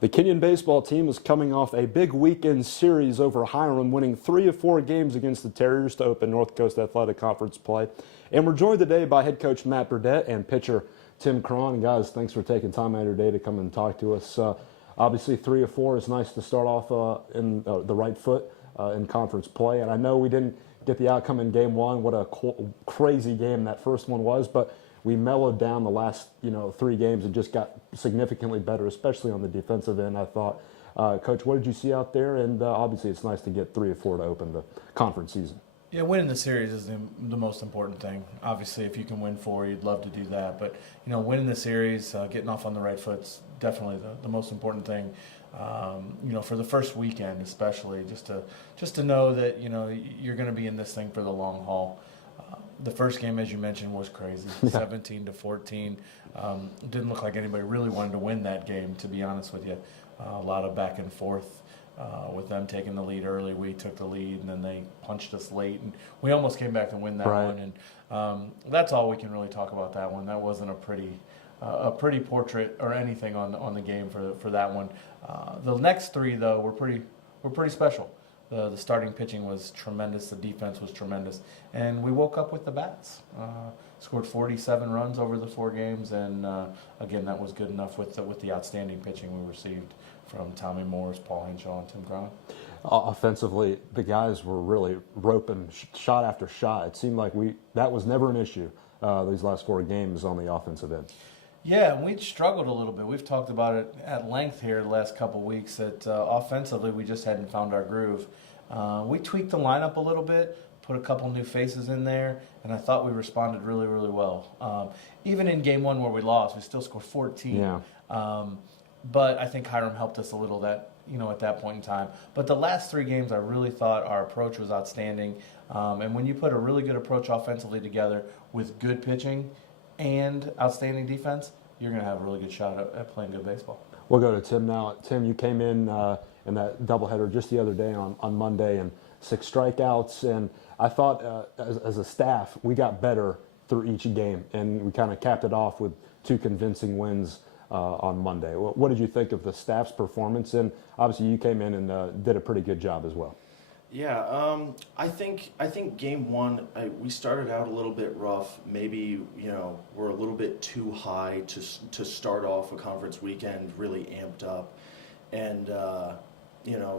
The Kenyon baseball team is coming off a big weekend series over Hiram, winning 3 of 4 games against the Terriers to open North Coast Athletic Conference play. And we're joined today by head coach Matt Burdette and pitcher Tim Krahn. Guys, thanks for taking time out of your day to come and talk to us. Obviously, 3 of 4 is nice to start off in the right foot in conference play. And I know we didn't get the outcome in Game 1. What a crazy game that first one was, but we mellowed down the last 3 games and just got significantly better, especially on the defensive end, I thought. Coach, what did you see out there? And obviously it's nice to get 3 of 4 to open the conference season. Yeah, winning the series is the most important thing. Obviously, if you can win 4, you'd love to do that. But, winning the series, getting off on the right foot's definitely the most important thing. For the first weekend especially, just to know that, you're going to be in this thing for the long haul. The first game, as you mentioned, was crazy, 17-14. Didn't look like anybody really wanted to win that game, to be honest with you. A lot of back and forth with them taking the lead early. We took the lead, and then they punched us late, and we almost came back to win that one. And that's all we can really talk about that one. That wasn't a pretty portrait or anything on the game for that one. The next 3, though, were pretty special. The starting pitching was tremendous. The defense was tremendous. And we woke up with the bats. Scored 47 runs over the 4 games. And, again, that was good enough with the outstanding pitching we received from Tommy Morris, Paul Henshaw, and Tim Krahn. Offensively, the guys were really roping shot after shot. It seemed like that was never an issue these last 4 games on the offensive end. Yeah, and we'd struggled a little bit. We've talked about it at length here the last couple of weeks that offensively we just hadn't found our groove. We tweaked the lineup a little bit, put a couple new faces in there, and I thought we responded really, really well. Even in Game 1 where we lost, we still scored 14. Yeah. But I think Hiram helped us a little at that point in time. But the last 3 games, I really thought our approach was outstanding. And when you put a really good approach offensively together with good pitching and outstanding defense, you're going to have a really good shot at playing good baseball. We'll go to Tim now. Tim, you came in that doubleheader just the other day on Monday and 6 strikeouts. And I thought as a staff, we got better through each game. And we kind of capped it off with 2 convincing wins on Monday. What did you think of the staff's performance? And obviously you came in and did a pretty good job as well. Yeah, I think Game 1 we started out a little bit rough. Maybe we're a little bit too high to start off a conference weekend really amped up, and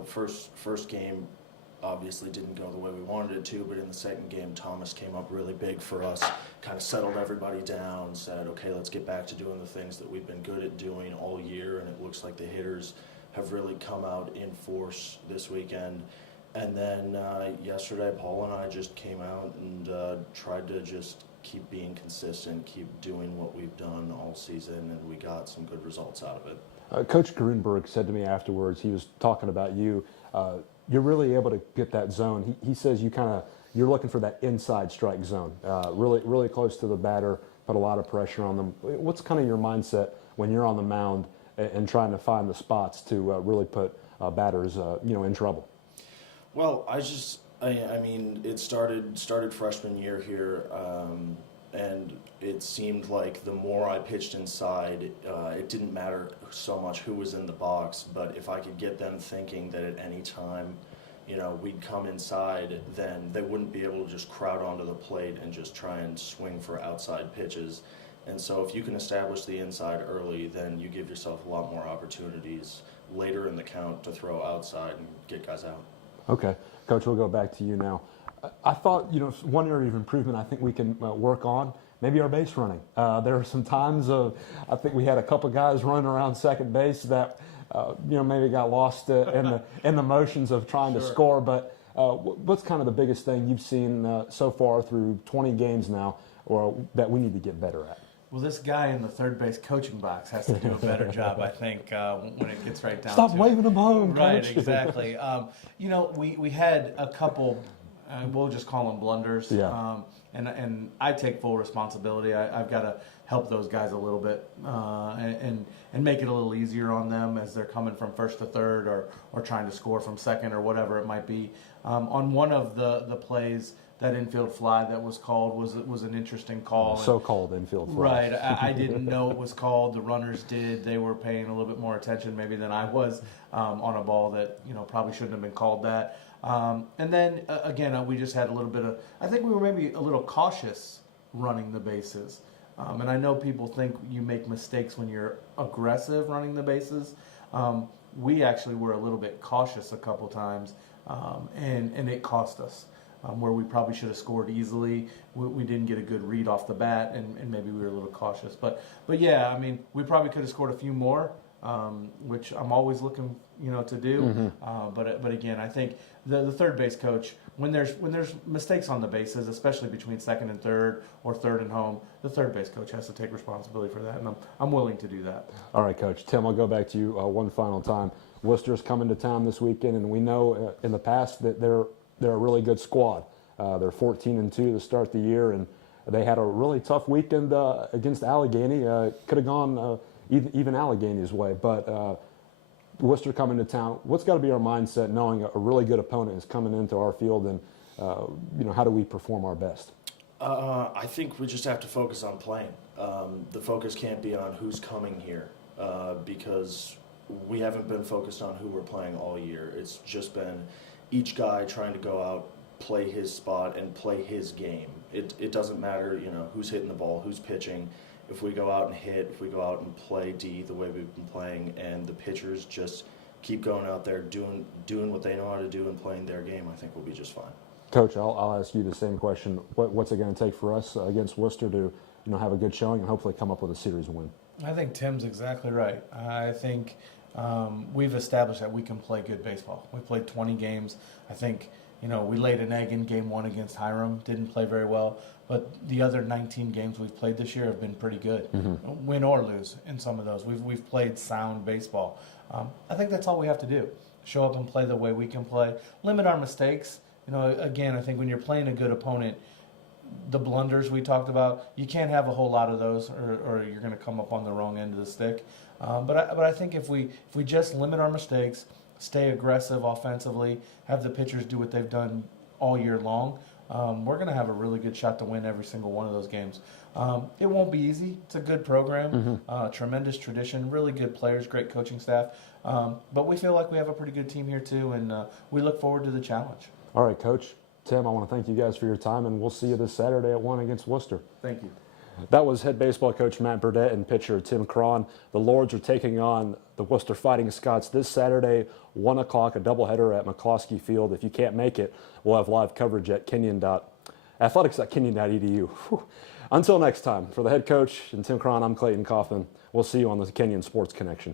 first game obviously didn't go the way we wanted it to. But in the second game, Thomas came up really big for us, kind of settled everybody down, said, okay, let's get back to doing the things that we've been good at doing all year, and it looks like the hitters have really come out in force this weekend. And then yesterday, Paul and I just came out and tried to just keep being consistent, keep doing what we've done all season, and we got some good results out of it. Coach Grunberg said to me afterwards, he was talking about you. You're really able to get that zone. He says you're looking for that inside strike zone, really close to the batter, put a lot of pressure on them. What's kind of your mindset when you're on the mound and trying to find the spots to really put batters in trouble? Well, I mean, it started freshman year here, and it seemed like the more I pitched inside, it didn't matter so much who was in the box, but if I could get them thinking that at any time, we'd come inside, then they wouldn't be able to just crowd onto the plate and just try and swing for outside pitches. And so if you can establish the inside early, then you give yourself a lot more opportunities later in the count to throw outside and get guys out. Okay. Coach, we'll go back to you now. I thought, one area of improvement I think we can work on, maybe our base running. There are some times I think we had a couple guys running around second base that, maybe got lost in the motions of trying to score. But what's kind of the biggest thing you've seen so far through 20 games now or that we need to get better at? Well, this guy in the third base coaching box has to do a better job, I think, when it gets right down to it. Stop waving them home, Right, Coach. exactly. We had a couple, we'll just call them blunders. Yeah. And I take full responsibility. I've got to help those guys a little bit and make it a little easier on them as they're coming from first to third or trying to score from second or whatever it might be. On one of the plays, that infield fly that was called was an interesting call. So-called infield fly. Right. I didn't know it was called. The runners did. They were paying a little bit more attention maybe than I was on a ball that probably shouldn't have been called that. And then again, we just had a little bit of. I think we were maybe a little cautious running the bases. And I know people think you make mistakes when you're aggressive running the bases. We actually were a little bit cautious a couple times, and it cost us. Where we probably should have scored easily, we didn't get a good read off the bat, and maybe we were a little cautious. But yeah, I mean, we probably could have scored a few more, which I'm always looking to do. But again, I think the third base coach, when there's mistakes on the bases, especially between second and third or third and home, the third base coach has to take responsibility for that, and I'm willing to do that. All right, Coach. Tim, I'll go back to you one final time. Wooster's coming to town this weekend, and we know in the past that they're a really good squad. They're 14-2 to start the year, and they had a really tough weekend against Allegheny. Could have gone even Allegheny's way, but Wooster coming to town. What's got to be our mindset knowing a really good opponent is coming into our field, and how do we perform our best? I think we just have to focus on playing. The focus can't be on who's coming here because we haven't been focused on who we're playing all year. It's just been each guy trying to go out, play his spot, and play his game. It doesn't matter, who's hitting the ball, who's pitching. If we go out and hit, if we go out and play D the way we've been playing, and the pitchers just keep going out there doing what they know how to do and playing their game, I think we'll be just fine. Coach, I'll ask you the same question. What's it going to take for us against Wooster to have a good showing and hopefully come up with a series win? I think Tim's exactly right. I think we've established that we can play good baseball. We played 20 games. I think, we laid an egg in game 1 against Hiram, didn't play very well, but the other 19 games we've played this year have been pretty good, win or lose in some of those. We've played sound baseball. I think that's all we have to do. Show up and play the way we can play. Limit our mistakes. Again, I think when you're playing a good opponent, the blunders we talked about, you can't have a whole lot of those, or you're going to come up on the wrong end of the stick. But I think if we just limit our mistakes, stay aggressive offensively, have the pitchers do what they've done all year long, we're going to have a really good shot to win every single one of those games. It won't be easy. It's a good program, tremendous tradition, really good players, great coaching staff. But we feel like we have a pretty good team here too, and we look forward to the challenge. All right, Coach. Tim, I want to thank you guys for your time, and we'll see you this Saturday at 1 against Wooster. Thank you. That was head baseball coach Matt Burdette and pitcher Tim Krahn. The Lords are taking on the Wooster Fighting Scots this Saturday, 1 o'clock, a doubleheader at McCloskey Field. If you can't make it, we'll have live coverage at athletics.kenyon.edu. Until next time, for the head coach and Tim Krahn, I'm Clayton Kaufman. We'll see you on the Kenyon Sports Connection.